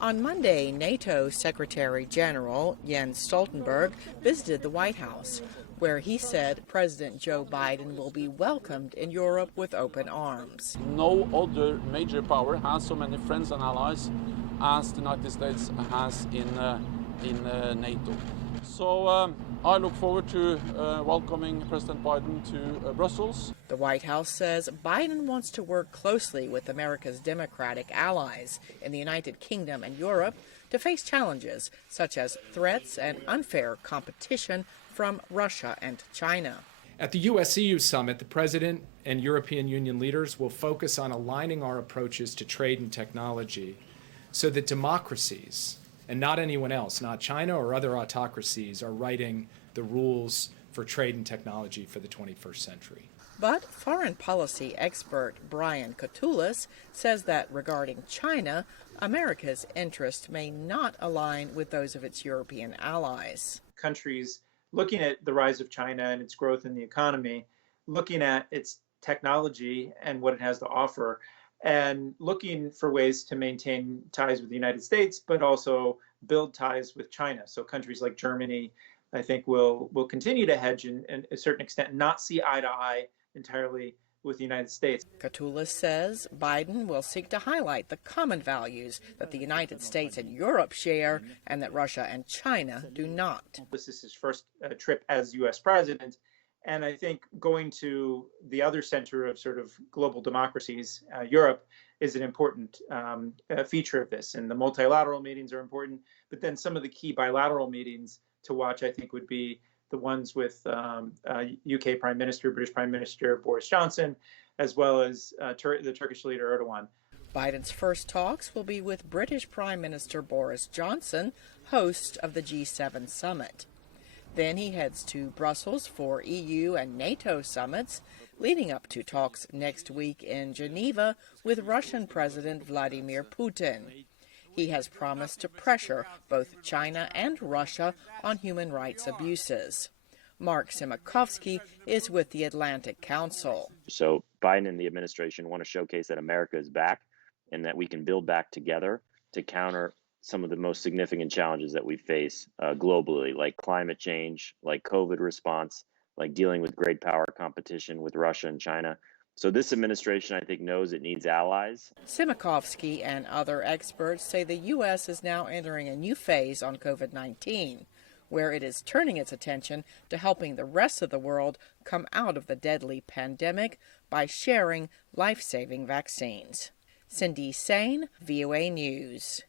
On Monday, NATO Secretary General Jens Stoltenberg visited the White House, where he said President Joe Biden will be welcomed in Europe with open arms. No other major power has so many friends and allies as the United States has in NATO. So I look forward to welcoming President Biden to Brussels. The White House says Biden wants to work closely with America's Democratic allies in the United Kingdom and Europe to face challenges such as threats and unfair competition from Russia and China. At the US-EU summit, the President and European Union leaders will focus on aligning our approaches to trade and technology so that democracies, and not anyone else, not China or other autocracies, are writing the rules for trade and technology for the 21st century. But foreign policy expert Brian Katulis says that regarding China, America's interests may not align with those of its European allies. Countries looking at the rise of China and its growth in the economy, looking at its technology and what it has to offer, and looking for ways to maintain ties with the United States, but also build ties with China. So countries like Germany, I think, will continue to hedge in a certain extent, not see eye to eye entirely with the United States. Katulis says Biden will seek to highlight the common values that the United States and Europe share and that Russia and China do not. This is his first trip as U.S. president, and I think going to the other center of sort of global democracies, Europe, is an important feature of this. And the multilateral meetings are important, but then some of the key bilateral meetings to watch, I think, would be the ones with UK Prime Minister, British Prime Minister Boris Johnson, as well as the Turkish leader Erdogan. Biden's first talks will be with British Prime Minister Boris Johnson, host of the G7 summit. Then he heads to Brussels for EU and NATO summits, leading up to talks next week in Geneva with Russian President Vladimir Putin. He has promised to pressure both China and Russia on human rights abuses. Mark Simakovsky is with the Atlantic Council. So Biden and the administration want to showcase that America is back and that we can build back together to counter some of the most significant challenges that we face globally, like climate change, like COVID response, like dealing with great power competition with Russia and China. So this administration, I think, knows it needs allies. Simakovsky and other experts say the U.S. is now entering a new phase on COVID-19, where it is turning its attention to helping the rest of the world come out of the deadly pandemic by sharing life-saving vaccines. Cindy Sain, VOA News.